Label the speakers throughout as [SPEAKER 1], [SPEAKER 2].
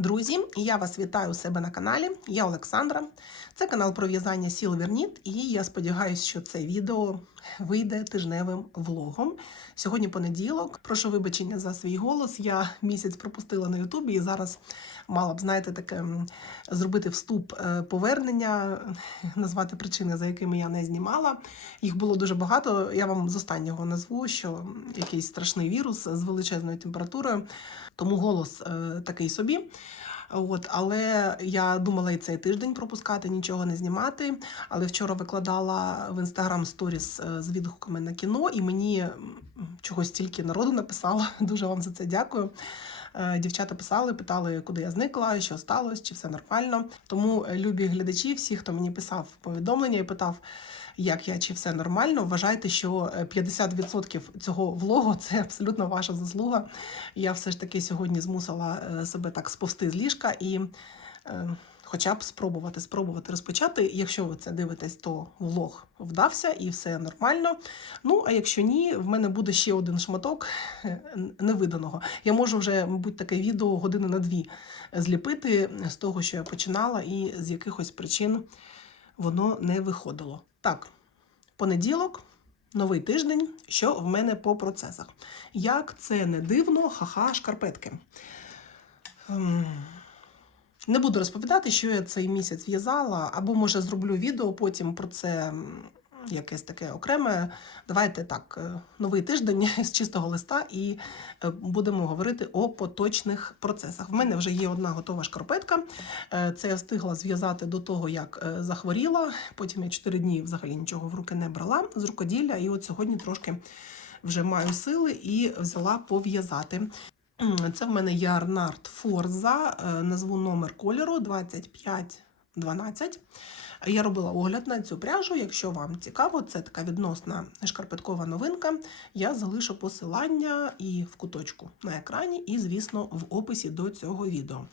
[SPEAKER 1] Друзі, я вас вітаю у себе на каналі. Я Олександра. Це канал про в'язання сіл Верніт, і я сподіваюся, що це відео вийде тижневим влогом. Сьогодні понеділок. Прошу вибачення за свій голос. Я місяць пропустила на Ютубі і зараз мала б, знаєте, таке зробити вступ е, повернення, назвати причини, за якими я не знімала. Їх було дуже багато. Я вам з останнього назву, що якийсь страшний вірус з величезною температурою, тому голос е, такий собі. От, але я думала і цей тиждень пропускати, нічого не знімати. Але вчора викладала в інстаграм сторіс е, з відгуками на кіно, і мені чогось тільки народу написало. Дуже вам за це дякую. Е, Дівчата писали, питали, куди я зникла, що сталося, чи все нормально. Тому е, любі глядачі, всі, хто мені писав повідомлення і питав, як я чи все нормально, вважайте, що е, 50% цього влогу це абсолютно ваша заслуга. Я все ж таки сьогодні змусила е, себе так сповсти з ліжка і е, хоча б спробувати спробувати розпочати. Якщо ви це дивитесь, то влог вдався і все нормально. Ну, а якщо ні, в мене буде ще один шматок е, невиданого. Я можу вже, мабуть, таке відео години на дві зліпити з того, що я починала, і з якихось причин воно не виходило. Так, понеділок. Новий тиждень, що в мене по процесах. Як це не дивно, ха-ха, шкарпетки. Не буду розповідати, що я цей місяць в'язала, або може зроблю відео потім про це якесь таке окреме. Давайте так, е, новий тиждень з чистого листа, і е, будемо говорити о поточних процесах. В мене вже є одна готова шкарпетка. Е, Це я встигла зв'язати до того, як захворіла. Потім я 4 дні взагалі нічого в руки не брала з рукоділля, і от сьогодні трошки вже маю сили і взяла пов'язати. Це в мене Ярнард Форза, е, назву номер кольору 2512. Я робила огляд на цю пряжу. Якщо вам цікаво, це така відносна шкарпеткова новинка. Я залишу посилання і в куточку на екрані, і, звісно, в описі до цього відео.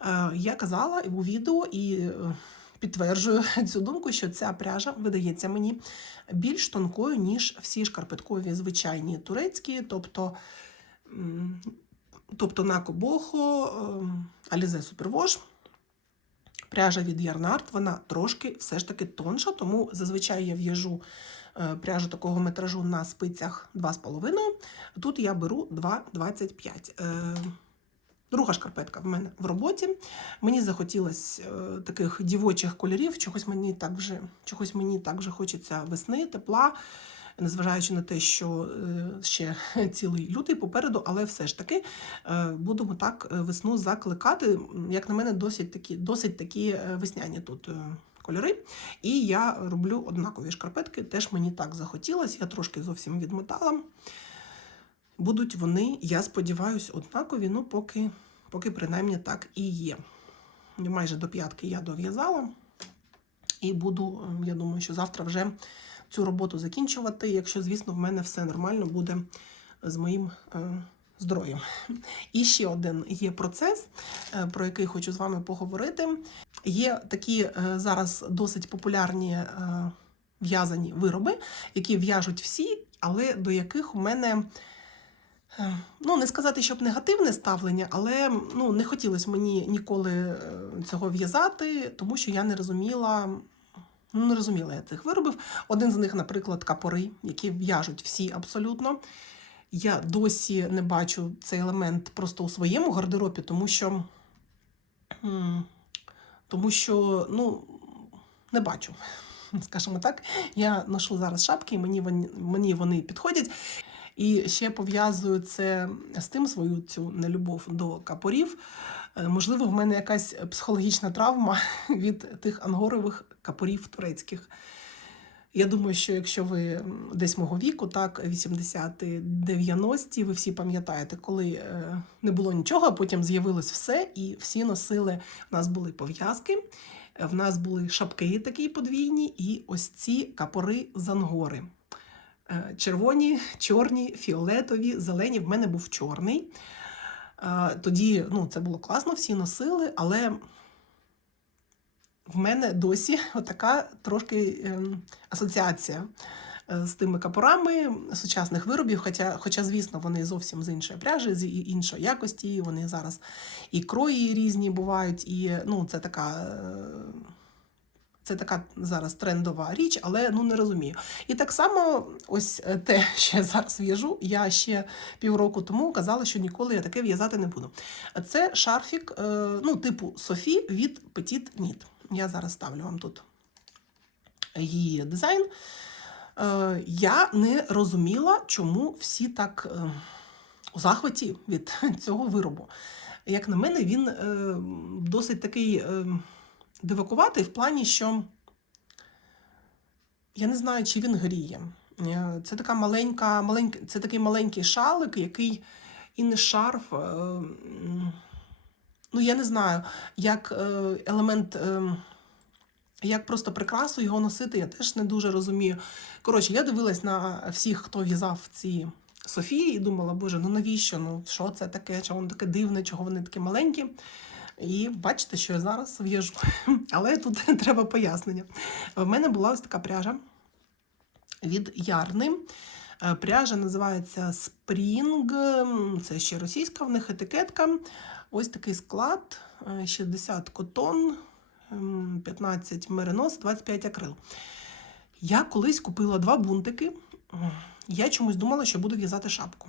[SPEAKER 1] Е, Я казала у відео і е, підтверджую цю думку, що ця пряжа видається мені більш тонкою, ніж всі шкарпеткові звичайні турецькі, тобто. Тобто на Кобохо, ем, Alize Superwash, пряжа від Ярнард, вона трошки все ж таки тонша, тому зазвичай я в'яжу е, пряжу такого метражу на спицях 2,5. Тут я беру 2,25. Е, Друга шкарпетка в мене в роботі. Мені захотілося е, таких дівочих кольорів. Чогось мені так вже, чогось мені так вже хочеться весни, тепла незважаючи на те, що е, ще цілий лютий попереду, але все ж таки е, будемо так е, весну закликати. Як на мене, досить такі, досить такі весняні тут. Кольори, і я роблю однакові шкарпетки. Теж мені так захотілося. Я трошки зовсім відмотала. Будуть вони, я сподіваюся, однакові, ну поки, поки принаймні так і є. Майже до п'ятки я дов'язала, і буду, е, я думаю, що завтра вже цю роботу закінчувати, якщо, звісно, в мене все нормально буде з моїм е, здоров'ям. І ще один є процес, е, про який хочу з вами поговорити. Є такі е, зараз досить популярні в'язані вироби, які в'яжуть всі, але до яких у мене. Ну, не сказати, щоб негативне ставлення, але ну, не хотілося мені ніколи цього в'язати, тому що я не розуміла, Ну, не розуміла я цих виробів. Один з них, наприклад, капори, які в'яжуть всі абсолютно. Я досі не бачу цей елемент просто у своєму гардеробі, тому що, тому що ну, не бачу. Скажімо так, я ношу зараз шапки, і мені вони, мені вони підходять. І ще пов'язую це з тим свою цю нелюбов до капорів. Е, Можливо, в мене якась психологічна травма від тих ангорових капорів турецьких. Я думаю, що якщо ви десь мого віку, так, 80-ті, 90-ті, ви всі пам'ятаєте, коли е, не було нічого, а потім з'явилось все, і всі носили. У нас були пов'язки, е, в нас були шапки такі подвійні, і ось ці капори з ангори. Е, Червоні, чорні, фіолетові, зелені. В мене був чорний. Е, Тоді ну, це було класно, всі носили, але в мене досі така трошки ем, асоціація е, з тими капорами сучасних виробів. Хоча, хоча, звісно, вони зовсім з іншої пряжі, з іншої якості. Вони зараз і крої різні бувають, і ну, це така. Це така зараз трендова річ, але ну не розумію. І так само, ось е, те, що я зараз в'яжу, я ще півроку тому казала, що ніколи я таке в'язати не буду. Це шарфік, е, ну, типу Софі від Petit Knit. Я зараз ставлю вам тут її дизайн. Е, Я не розуміла, чому всі так у захваті від цього виробу. Як на мене, він досить такий дивакуватий в плані, що я не знаю, чи він гріє. Е, Це така маленька, маленька, це такий маленький шалик, який і не шарф. е, Ну, я не знаю, як е, елемент, як просто прикрасу його носити, я теж не дуже розумію. Коротше, я дивилась на всіх, хто в'язав ці Софії, і думала, боже, ну навіщо? Ну що це таке? Чого воно таке дивне, чого вони такі маленькі? І бачите, що я зараз в'яжу. Але тут треба пояснення. В мене була ось така пряжа від Ярни. Е, Пряжа називається Spring. Це ще російська в них етикетка. Ось такий склад: е, 60 котон, 15 меринос, 25 акрил. Я колись купила два бунтики. Я чомусь думала, що буду в'язати шапку.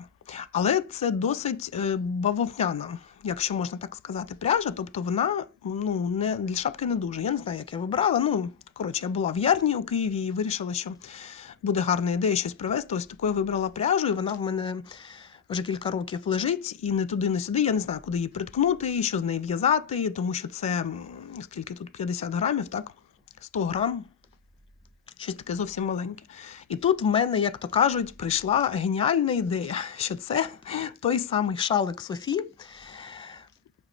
[SPEAKER 1] Але це досить е, бавовняна, якщо можна так сказати, пряжа. Тобто вона ну, не, для шапки не дуже. Я не знаю, як я вибрала. Ну, коротше, я була в Ярні у Києві і вирішила, що буде гарна ідея щось привезти. Ось такою вибрала пряжу, і вона в мене вже кілька років лежить, і не туди, не сюди. Я не знаю, куди її приткнути, що з неї в'язати, тому що це скільки тут 50 грамів, так? 100 грам. Щось таке зовсім маленьке. І тут в мене, як то кажуть, прийшла геніальна ідея, що це той самий шалик Софі.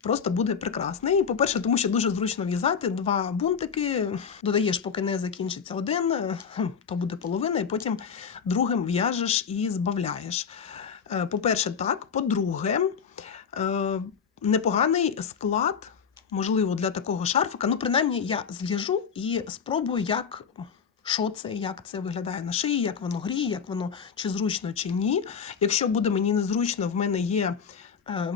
[SPEAKER 1] Просто буде прекрасний. По-перше, тому що дуже зручно в'язати два бунтики, додаєш, поки не закінчиться один, то буде половина, і потім другим в'яжеш і збавляєш. Е, По-перше, так. По-друге, е, непоганий склад, можливо, для такого шарфика. Ну, принаймні, я зв'яжу і спробую, як. Що це, як це виглядає на шиї, як воно гріє, як воно чи зручно, чи ні. Якщо буде мені незручно, в мене є, е,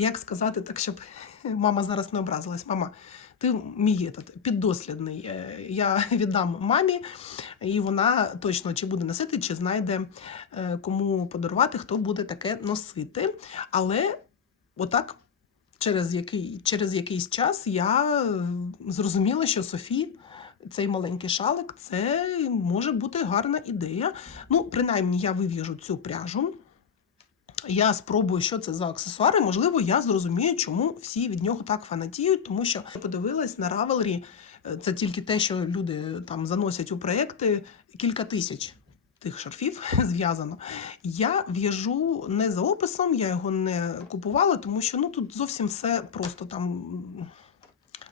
[SPEAKER 1] як сказати так, щоб мама зараз не образилась. Мама, ти мій этот, піддослідний. Е, Я віддам мамі, і вона точно чи буде носити, чи знайде е, кому подарувати, хто буде таке носити. Але отак. Через який, через якийсь час я зрозуміла, що Софі цей маленький шалик це може бути гарна ідея. Ну, принаймні, я вив'яжу цю пряжу. Я спробую, що це за аксесуари. Можливо, я зрозумію, чому всі від нього так фанатіють, тому що я подивилась на е, це тільки те, що люди там заносять у проекти кілька тисяч. Тих шарфів зв'язано. Я в'яжу не за описом, я його не купувала, тому що ну тут зовсім все просто там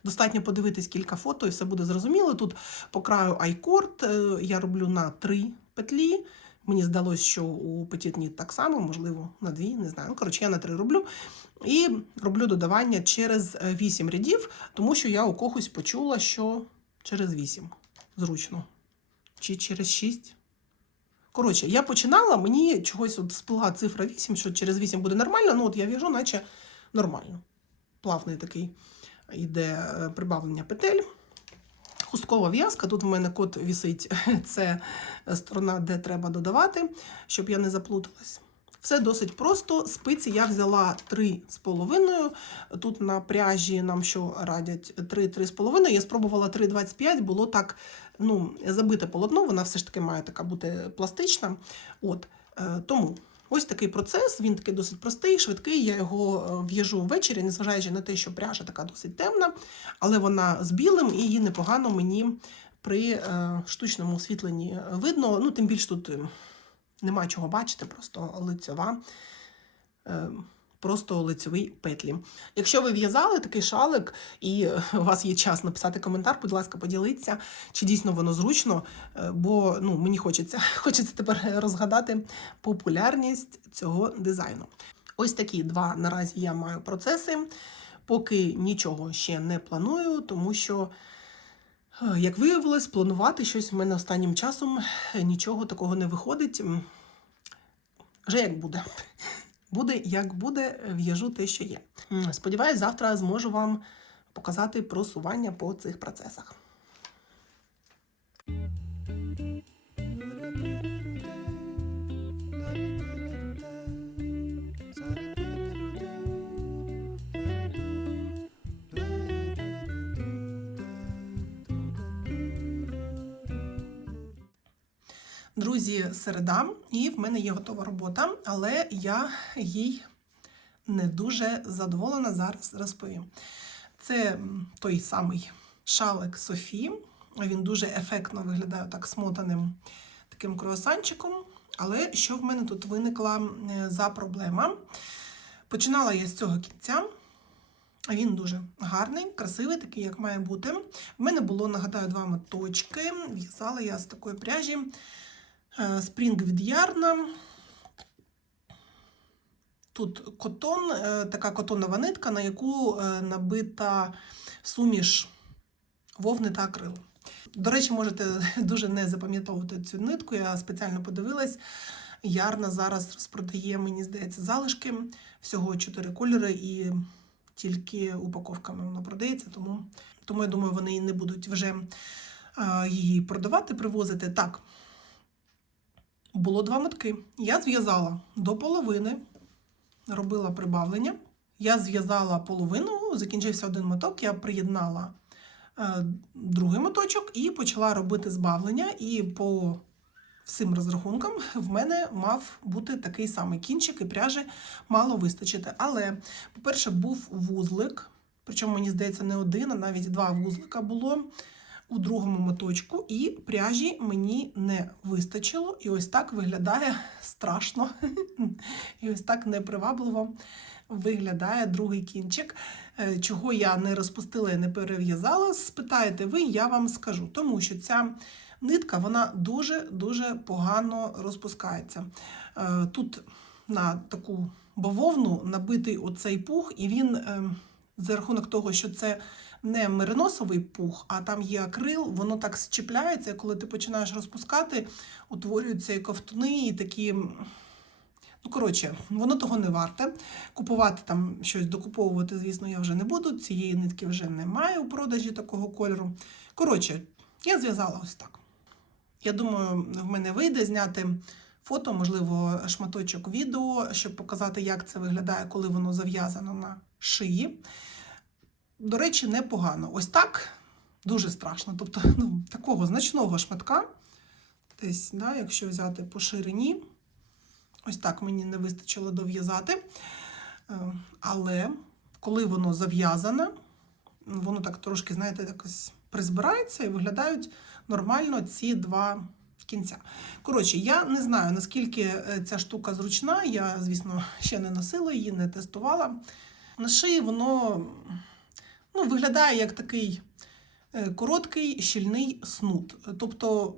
[SPEAKER 1] достатньо подивитись кілька фото, і все буде зрозуміло. Тут по краю айкорд е, я роблю на три петлі. Мені здалося, що у Knit так само, можливо, на дві, не знаю. Ну, коротше, я на три роблю. І роблю додавання через е, вісім рядів, тому що я у когось почула, що через вісім зручно. Чи через шість. Коротше, я починала, мені чогось от сплила цифра 8, що через 8 буде нормально. Ну, от я в'яжу, наче нормально. Плавний такий йде е, прибавлення петель. Хусткова в'язка. Тут в мене код вісить. Це сторона, де треба додавати, щоб я не заплуталась. Все досить просто. Спиці я взяла 3,5. Тут на пряжі нам що радять 3-3,5. Я спробувала 3,25, було так ну, забите полотно, вона все ж таки має така бути пластична. От, е, тому ось такий процес, він такий досить простий, швидкий. Я його е, в'яжу ввечері, незважаючи на те, що пряжа така досить темна, але вона з білим і її непогано мені при е, штучному освітленні видно. Ну, тим більше тут е, нема чого бачити, просто лицьова. Просто лицьові петлі. Якщо ви в'язали такий шалик і е, у вас є час написати коментар, будь ласка, поділіться, чи дійсно воно зручно, е, бо ну, мені хочеться, хочеться тепер розгадати популярність цього дизайну. Ось такі два наразі я маю процеси. Поки нічого ще не планую, тому що Е, Як виявилось, планувати щось в мене останнім часом нічого такого не виходить. Вже як буде. Буде як буде, в'яжу те, що є. Сподіваюсь, завтра зможу вам показати просування по цих процесах. Друзі, середа, і в мене є готова робота, але я їй не дуже задоволена. Зараз розповім. Це той самий шалик Софі. Він дуже ефектно виглядає так смотаним таким круасанчиком. Але що в мене тут виникла за проблема? Починала я з цього кінця. Він дуже гарний, красивий, такий, як має бути. В мене було, нагадаю, два моточки. В'язала я з такої пряжі Спрінг від Ярна. Тут котон, е, така котонова нитка, на яку е, набита суміш вовни та акрилу. До речі, можете дуже не запам'ятовувати цю нитку. Я спеціально подивилась. Ярна зараз розпродає, мені здається, залишки. Всього чотири кольори і тільки упаковками воно продається, тому, тому я думаю, вони і не будуть вже її продавати, привозити. Так, було два мотки. Я зв'язала до половини, робила прибавлення. Я зв'язала половину, закінчився один моток, я приєднала е, другий моточок і почала робити збавлення. І по всім розрахункам в мене мав бути такий самий кінчик, і пряжі мало вистачити. Але, по-перше, був вузлик, причому, мені здається, не один, а навіть два вузлика було у другому моточку, і пряжі мені не вистачило. І ось так виглядає страшно. І ось так непривабливо виглядає другий кінчик. Е, Чого я не розпустила і не перев'язала, спитаєте ви, я вам скажу. Тому що ця нитка вона дуже-дуже погано розпускається. Е, Тут на таку бавовну набитий оцей пух, і він е, за рахунок того, що це не мериносовий пух, а там є акрил, воно так зчіпляється, і коли ти починаєш розпускати, утворюються і ковтуни, і такі. Ну, коротше, воно того не варте. Купувати там щось докуповувати, звісно, я вже не буду. Цієї нитки вже немає у продажі такого кольору. Коротше, я зв'язала ось так. Я думаю, в мене вийде зняти фото, можливо, шматочок відео, щоб показати, як це виглядає, коли воно зав'язано на шиї. До речі, непогано. Ось так дуже страшно. Тобто, ну, такого значного шматка, десь, да, якщо взяти по ширині, ось так мені не вистачило дов'язати. Е, Але коли воно зав'язане, воно так трошки, знаєте, якось призбирається і виглядають нормально ці два кінця. Коротше, я не знаю, наскільки е, ця штука зручна. Я, звісно, ще не носила її, не тестувала. На шиї воно ну, виглядає як такий е, короткий щільний снуд. Тобто,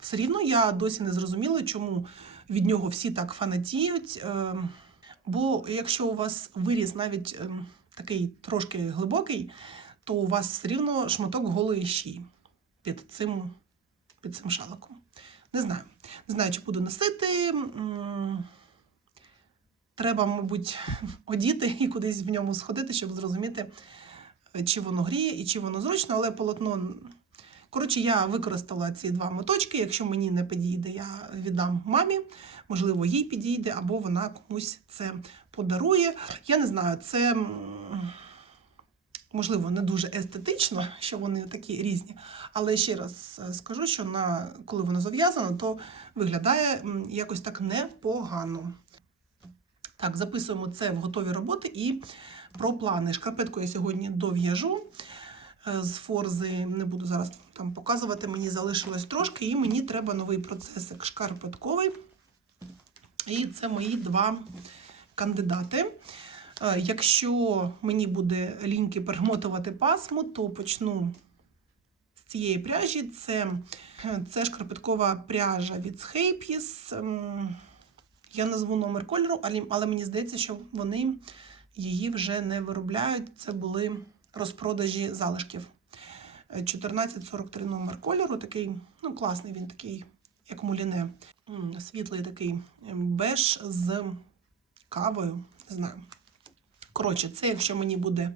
[SPEAKER 1] все рівно я досі не зрозуміла, чому від нього всі так фанатіють. Е, Бо якщо у вас виріс навіть е, такий трошки глибокий, то у вас все рівно шматок голої щі під цим, під цим шаликом. Не знаю. Не знаю, чи буду носити. Треба, мабуть, одіти і кудись в ньому сходити, щоб зрозуміти, чи воно гріє і чи воно зручно, але полотно. Коротше, я використала ці два моточки. Якщо мені не підійде, я віддам мамі. Можливо, їй підійде, або вона комусь це подарує. Я не знаю, це можливо не дуже естетично, що вони такі різні. Але ще раз е, скажу, що на, коли воно зав'язано, то виглядає якось так непогано. Так, записуємо це в готові роботи і про плани. Шкарпетку я сьогодні дов'яжу е, з форзи. Не буду зараз там показувати, мені залишилось трошки, і мені треба новий процесик шкарпетковий. І це мої два кандидати. Е, Якщо мені буде ліньки перемотувати пасму, то почну з цієї пряжі. Це, це шкарпеткова пряжа від Scheipjes. Ем, Я назву номер кольору, але мені здається, що вони її вже не виробляють. Це були розпродажі залишків. Е, 1443 номер кольору, такий, ну, класний він такий, як муліне. Світлий такий ем, беж з кавою. Не знаю. Коротше, це якщо мені буде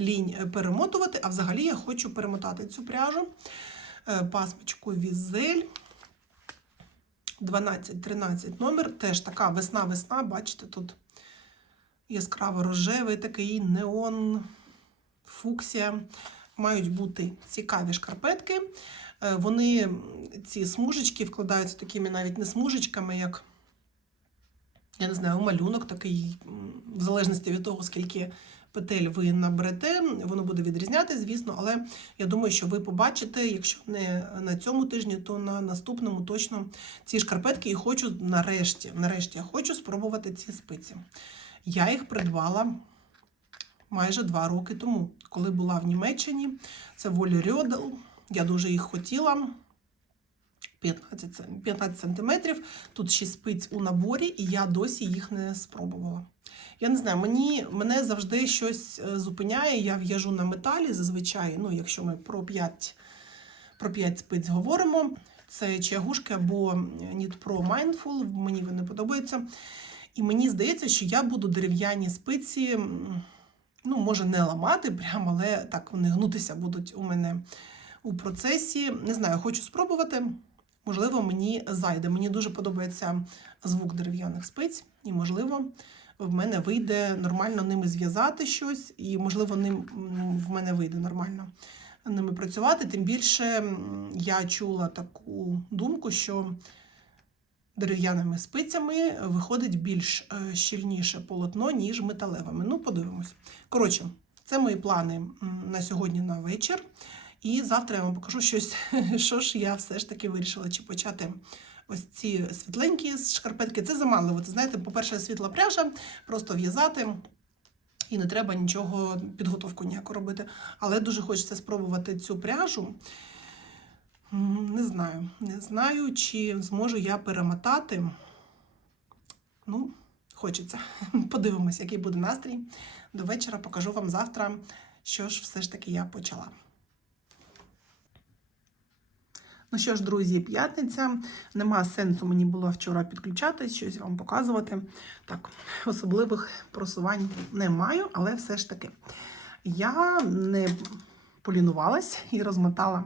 [SPEAKER 1] лінь е, перемотувати, а взагалі я хочу перемотати цю пряжу. Е, Пасмочку Візель. 12-13 номер. Теж така весна-весна, бачите, тут яскраво рожевий такий неон, фуксія. Мають бути цікаві шкарпетки. Е, Вони, ці смужечки, вкладаються такими навіть не смужечками, як, я не знаю, малюнок такий, в залежності від того, скільки петель ви наберете, воно буде відрізняти, звісно, але я думаю, що ви побачите, якщо не на цьому тижні, то на наступному точно ці шкарпетки і хочу нарешті, нарешті я хочу спробувати ці спиці. Я їх придбала майже два роки тому, коли була в Німеччині. Це Волі Рьодел. Я дуже їх хотіла. 15, см- 15 сантиметрів. Тут 6 спиць у наборі, і я досі їх не спробувала. Я не знаю, мені, мене завжди щось е, зупиняє. Я в'яжу на металі зазвичай, ну, якщо ми про 5, про 5 спиць говоримо. Це чи агушки або Knit Pro Mindful, мені вони подобаються. І мені здається, що я буду дерев'яні спиці, ну, може, не ламати прямо, але так вони гнутися будуть у мене у процесі. Не знаю, хочу спробувати. Можливо, мені зайде. Мені дуже подобається звук дерев'яних спиць, і, можливо, в мене вийде нормально ними зв'язати щось, і, можливо, ним в мене вийде нормально ними працювати. Тим більше я чула таку думку, що дерев'яними спицями виходить більш е, щільніше полотно, ніж металевими. Ну, подивимось. Коротше, це мої плани на сьогодні на вечір. І завтра я вам покажу щось, що ж я все ж таки вирішила, чи почати ось ці світленькі шкарпетки. Це заманливо. Це знаєте, по-перше, світла пряжа, просто в'язати. І не треба нічого, підготовку ніяку робити. Але дуже хочеться спробувати цю пряжу. Не знаю, не знаю, чи зможу я перемотати. Ну, хочеться. Подивимось, який буде настрій. До вечора покажу вам завтра, що ж все ж таки я почала. Ну що ж, друзі, п'ятниця. Нема сенсу мені було вчора підключатись, щось вам показувати. Так, особливих просувань не маю, але все ж таки я не полінувалась і розмотала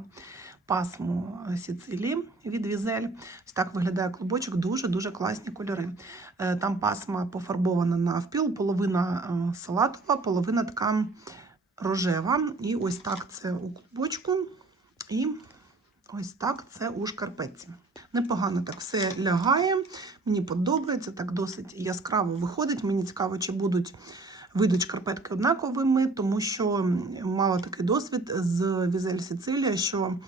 [SPEAKER 1] пасму Сіцилії від Візель. Так виглядає клубочок, дуже-дуже класні кольори. Е, Там пасма пофарбована навпіл, половина е, салатова, половина така рожева. І ось так це у клубочку. І ось так це у шкарпетці. Непогано так все лягає. Мені подобається, так досить яскраво виходить. Мені цікаво, чи будуть вийдуть шкарпетки однаковими, тому що мала такий досвід з Візель Сицилія, що е,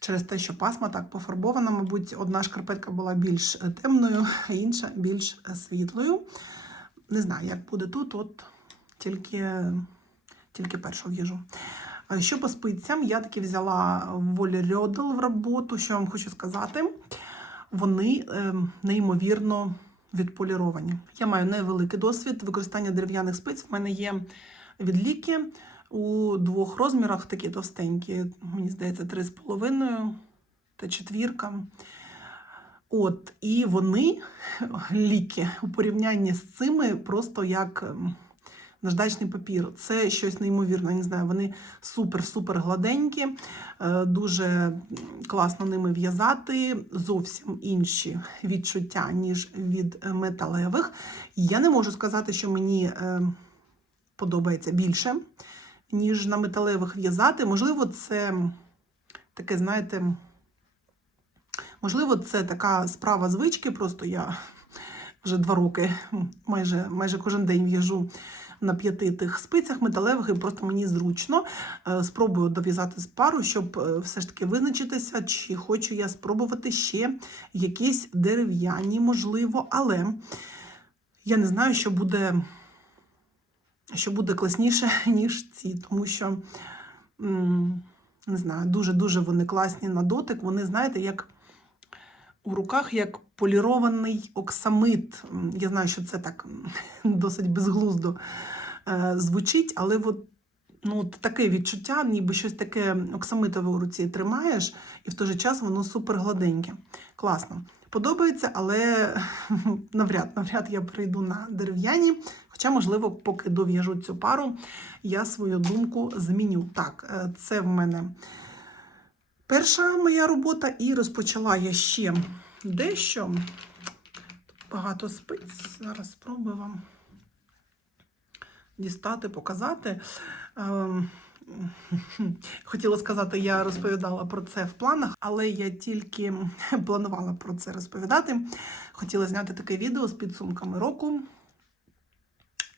[SPEAKER 1] через те, що пасма так пофарбована, мабуть, одна шкарпетка була більш темною, а інша більш світлою. Не знаю, як буде тут, от тільки, тільки першу в'їжу. Що по спицям, я таки взяла волі Рьодел в роботу. Що вам хочу сказати? Вони е, неймовірно відполіровані. Я маю невеликий досвід використання дерев'яних спиць. В мене є відліки у двох розмірах, такі товстенькі, мені здається, 3,5 та четвірка. От, і вони ліки у порівнянні з цими просто як ем, наждачний папір. Це щось неймовірне. Не знаю, вони супер-супер гладенькі, е, дуже класно ними в'язати. Зовсім інші відчуття, ніж від металевих. Я не можу сказати, що мені е, подобається більше, ніж на металевих в'язати. Можливо, це таке, знаєте. Можливо, це така справа звички, просто я вже два роки майже, майже кожен день в'яжу на п'яти тих спицях металевих, і просто мені зручно. Е, Спробую дов'язати з пару, щоб е, все ж таки визначитися, чи хочу я спробувати ще якісь дерев'яні, можливо, але я не знаю, що буде, що буде класніше, ніж ці, тому що. Не знаю, дуже-дуже вони класні на дотик. Вони, знаєте, як у руках як полірований оксамит. Я знаю, що це так досить безглуздо е, звучить, але от ну, таке відчуття, ніби щось таке оксамитове у руці тримаєш, і в той же час воно супер гладеньке. Класно. Подобається, але навряд, навряд я прийду на дерев'яні. Хоча, можливо, поки дов'яжу цю пару, я свою думку зміню. Так, е, це в мене перша моя робота, і розпочала я ще дещо. Тут багато спиць. Зараз спробую вам дістати, показати. Ем, Хотіла сказати, я розповідала про це в планах, але я тільки планувала про це розповідати. Хотіла зняти таке відео з підсумками року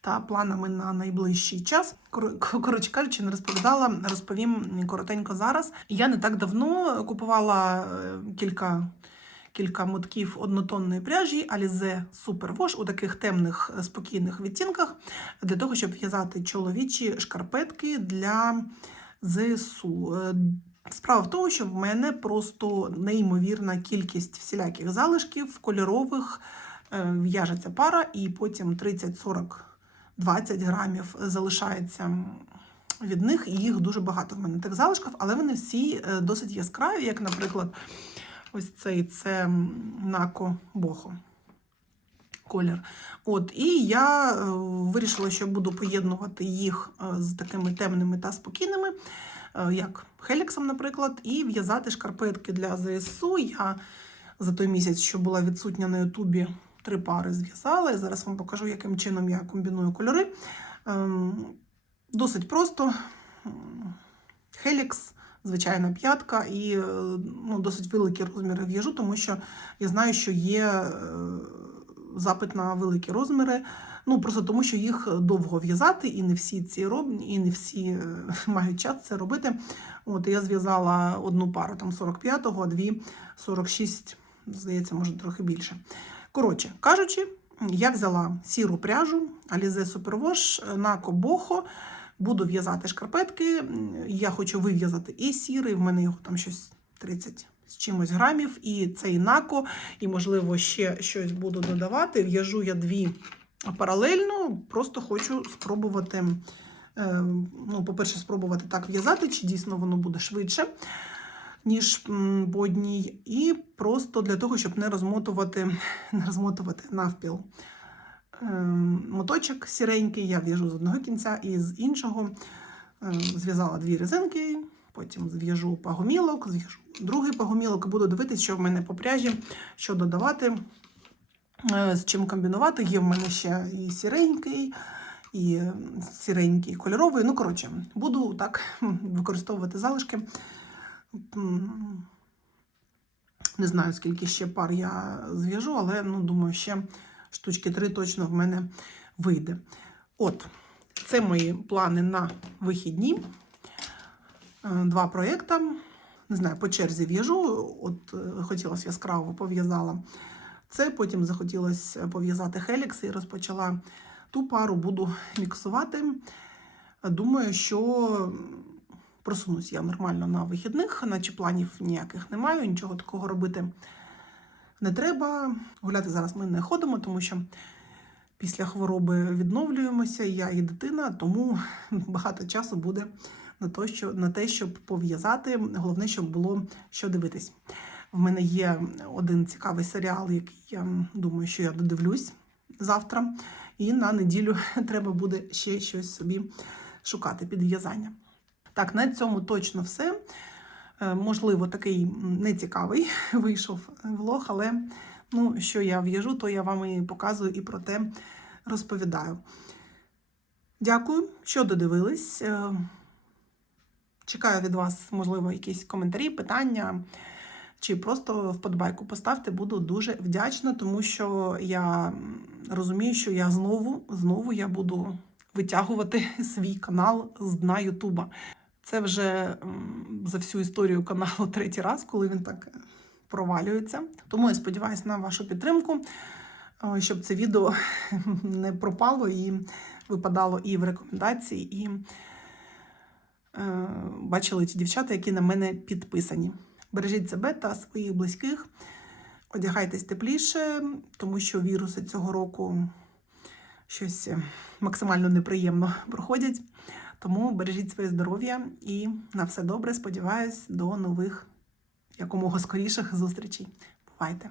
[SPEAKER 1] та планами на найближчий час. Коротше кажучи, не розповідала, розповім коротенько зараз. Я не так давно купувала е, кілька. Кілька мотків однотонної пряжі Alize Super Wash у таких темних е, спокійних відтінках для того, щоб в'язати чоловічі шкарпетки для ЗСУ. Е, Справа в тому, що в мене просто неймовірна кількість всіляких залишків кольорових в'яжеться пара, і потім 30, 40, 20 грамів залишається від них, і їх дуже багато в мене тих залишків, але вони всі е, досить яскраві, як, наприклад, ось цей це Нако Бохо колір. От, і я е, вирішила, що буду поєднувати їх е, з такими темними та спокійними, як Хеліксом, наприклад, і в'язати шкарпетки для ЗСУ. Я за той місяць, що була відсутня на Ютубі, три пари зв'язала. І зараз вам покажу, яким чином я комбіную кольори. Ем, Досить просто. Хелікс, звичайна п'ятка, і е, ну, досить великі розміри в'яжу, тому що я знаю, що є е, запит на великі розміри. Ну просто тому, що їх довго в'язати, і не всі ці роблять, і не всі е, мають час це робити. От я зв'язала одну пару там 45-го, а дві 46, здається, може трохи більше. Коротше кажучи, я взяла сіру пряжу Alize Superwash на Кобохо. Буду в'язати шкарпетки. Я хочу вив'язати і сірий, в мене його там щось 30 з чимось грамів, і цей нако, і, можливо, ще щось буду додавати. В'яжу я дві паралельно, просто хочу спробувати. е, Ну, по-перше, спробувати так в'язати, чи дійсно воно буде швидше, ніж м, по одній. І просто для того, щоб не розмотувати, не розмотувати навпіл ем, моточок сіренький, я в'яжу з одного кінця і з іншого. Ем, Зв'язала дві резинки, потім зв'яжу пагомілок, зв'яжу другий пагомілок і буду дивитися, що в мене по пряжі, що додавати, е, з чим комбінувати. Є в мене ще і сіренький, і сіренький кольоровий. Ну, коротше, буду так використовувати залишки. Не знаю, скільки ще пар я зв'яжу, але ну, думаю, ще штучки три точно в мене вийде. От, це мої плани на вихідні. Е, Два проєкти. Не знаю, по черзі в'яжу. От е, хотілося яскраво пов'язала це, потім захотілося пов'язати Хелікс і розпочала ту пару, буду міксувати. Думаю, що просунусь я нормально на вихідних, наче планів ніяких немає, нічого такого робити не треба. Гуляти зараз ми не ходимо, тому що після хвороби відновлюємося, я і дитина, тому багато часу буде на те, що, на те, щоб пов'язати. Головне, щоб було що дивитись. В мене є один цікавий серіал, який я думаю, що я додивлюсь завтра. І на неділю треба буде ще щось собі шукати під в'язання. Так, на цьому точно все. Е, Можливо, такий нецікавий вийшов влог, але ну, що я в'яжу, то я вам і показую і про те розповідаю. Дякую, що додивились. Е, Чекаю від вас, можливо, якісь коментарі, питання. Чи просто вподобайку поставте, буду дуже вдячна, тому що я розумію, що я знову, знову я буду витягувати свій канал з дна Ютуба. Це вже за всю історію каналу третій раз, коли він так е, провалюється. Тому я сподіваюся на вашу підтримку, щоб це відео не пропало і випадало і в рекомендації, і е, бачили ті дівчата, які на мене підписані. Бережіть себе та своїх близьких, одягайтесь тепліше, тому що віруси цього року щось е, максимально неприємно проходять. Тому бережіть своє здоров'я і на все добре. Сподіваюсь, до нових якомога скоріших зустрічей. Бувайте!